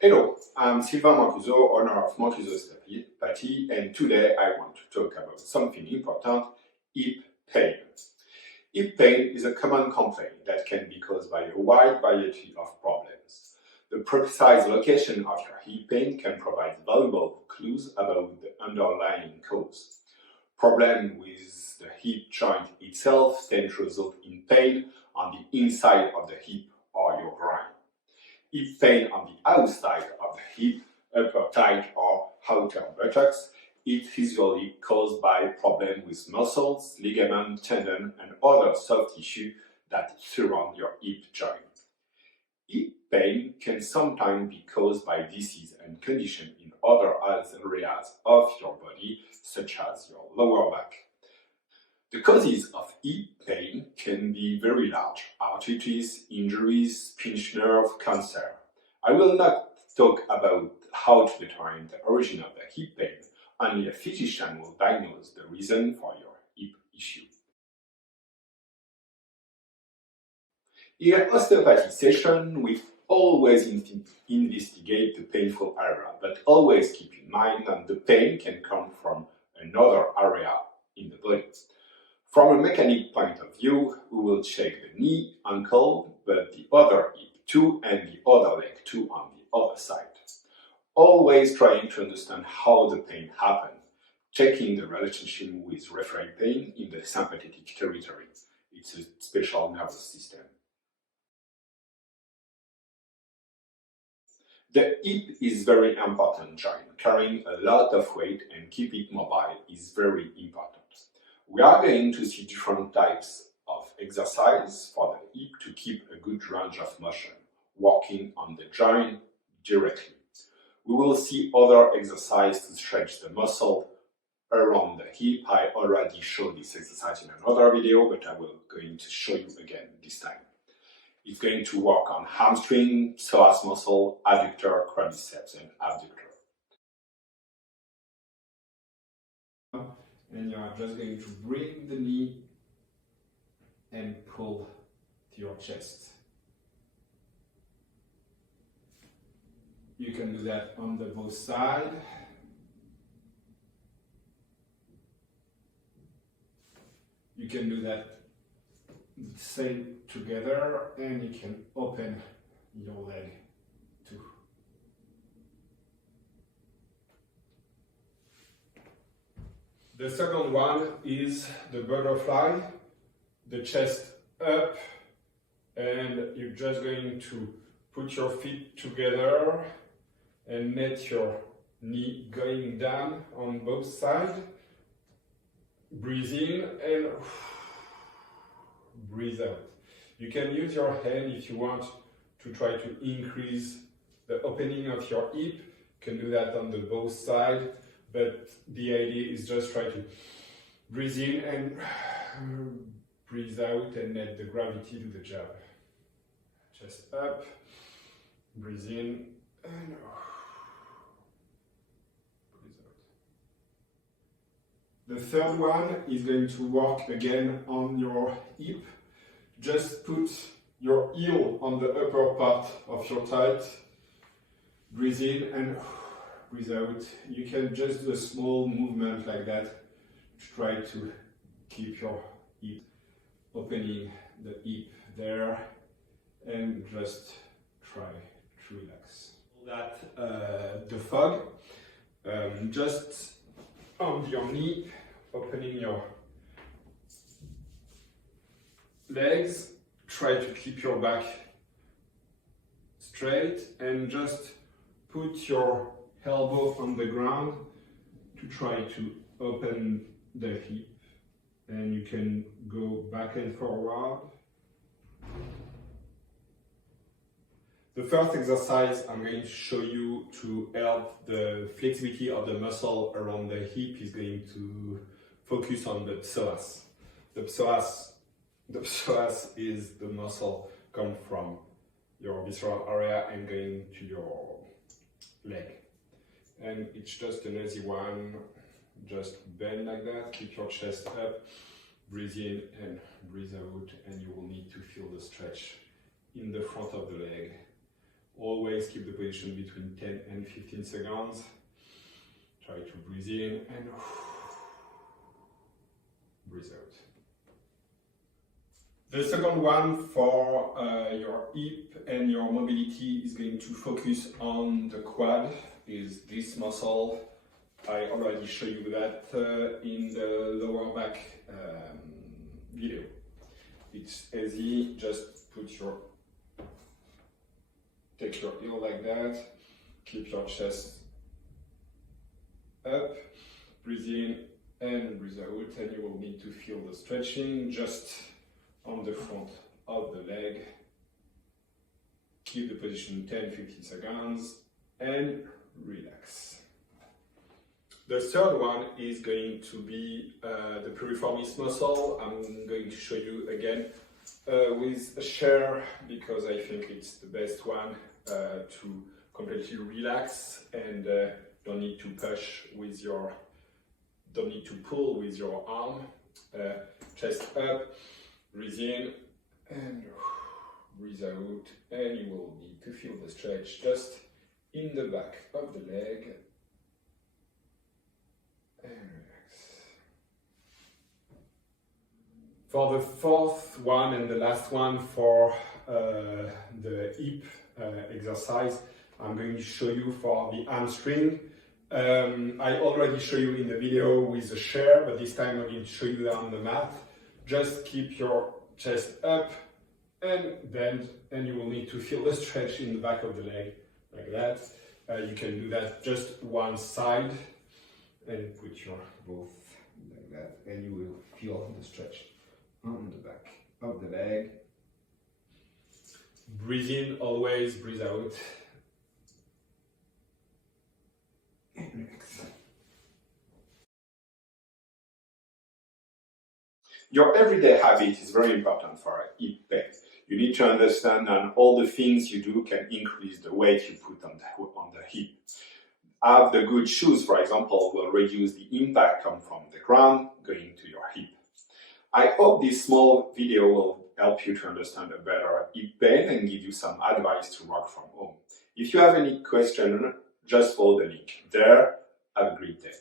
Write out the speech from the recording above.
Hello, I'm Sylvain Mancuso, owner of Mancuso Osteopathy, and today I want to talk about something important: hip pain. Hip pain is a common complaint that can be caused by a wide variety of problems. The precise location of your hip pain can provide valuable clues about the underlying cause. Problems with the hip joint itself tend to result in pain on the inside of the hip or your groin. Hip pain on the outside of the hip, upper thigh or outer buttocks, it is usually caused by problems with muscles, ligament, tendon, and other soft tissue that surround your hip joint. Hip pain can sometimes be caused by disease and condition in other areas of your body, such as your lower back. The causes of hip pain can be very large: arthritis, injuries, pinched nerve, cancer. I will not talk about how to determine the origin of the hip pain. Only a physician will diagnose the reason for your hip issue. In an osteopathy session, we always investigate the painful area, but always keep in mind that the pain can come from another area in the body. From a mechanic point of view, we will check the knee, ankle, but the other hip too, and the other leg too on the other side. Always trying to understand how the pain happens, checking the relationship with referring pain in the sympathetic territory. It's a special nervous system. The hip is very important joint. Carrying a lot of weight and keep it mobile is very important. We are going to see different types of exercise for the hip to keep a good range of motion, working on the joint directly. We will see other exercises to stretch the muscle around the hip. I already showed this exercise in another video, but I will going to show you again this time. It's going to work on hamstring, psoas muscle, adductor, quadriceps, and abductor. And you are just going to bring the knee and pull to your chest. You can do that on the both sides. You can do that same together, and you can open your leg too. The second one is the butterfly, the chest up, and you're just going to put your feet together and let your knee going down on both sides. Breathe in and breathe out. You can use your hand if you want to try to increase the opening of your hip. You can do that on the both sides. But the idea is just try to breathe in and breathe out and let the gravity do the job. Chest up, breathe in and breathe out. The third one is going to work again on your hip. Just put your heel on the upper part of your thigh. Breathe in and breathe out. You can just do a small movement like that to try to keep your hip, opening the hip there, and just try to relax. That the fog, just on your knee, opening your legs, try to keep your back straight and just put your elbow on the ground to try to open the hip, and you can go back and forward. The first exercise I'm going to show you to help the flexibility of the muscle around the hip is going to focus on the psoas. The psoas is the muscle come from your visceral area and going to your leg. And it's just an easy one. Just bend like that, keep your chest up, breathe in and breathe out, and you will need to feel the stretch in the front of the leg Always keep the position between 10 and 15 seconds. Try to breathe in and breathe out. The second one for your hip and your mobility is going to focus on the quad, is this muscle. I already showed you that in the lower back video. It's easy, just take your heel like that, keep your chest up, breathe in and breathe out, and you will need to feel the stretching just on the front of the leg. Keep the position 10-15 seconds and relax. The third one is going to be the piriformis muscle. I'm going to show you again with a share because I think it's the best one to completely relax and don't need to pull with your arm. Chest up, breathe in and breathe out, and you will need to feel the stretch just in the back of the leg. And relax. For the fourth one and the last one for the hip exercise, I'm going to show you for the hamstring. I already showed you in the video with the chair, but this time I'm going to show you on the mat. Just keep your chest up and bend, and you will need to feel the stretch in the back of the leg, like that. You can do that just one side, and put your both like that, and you will feel the stretch on the back of the leg. Breathe in, always breathe out. And relax. Your everyday habit is very important for hip pain. You need to understand that all the things you do can increase the weight you put on the hip. Have the good shoes, for example, will reduce the impact come from the ground going to your hip. I hope this small video will help you to understand a better hip pain and give you some advice to work from home. If you have any question, just follow the link there. Have a great day.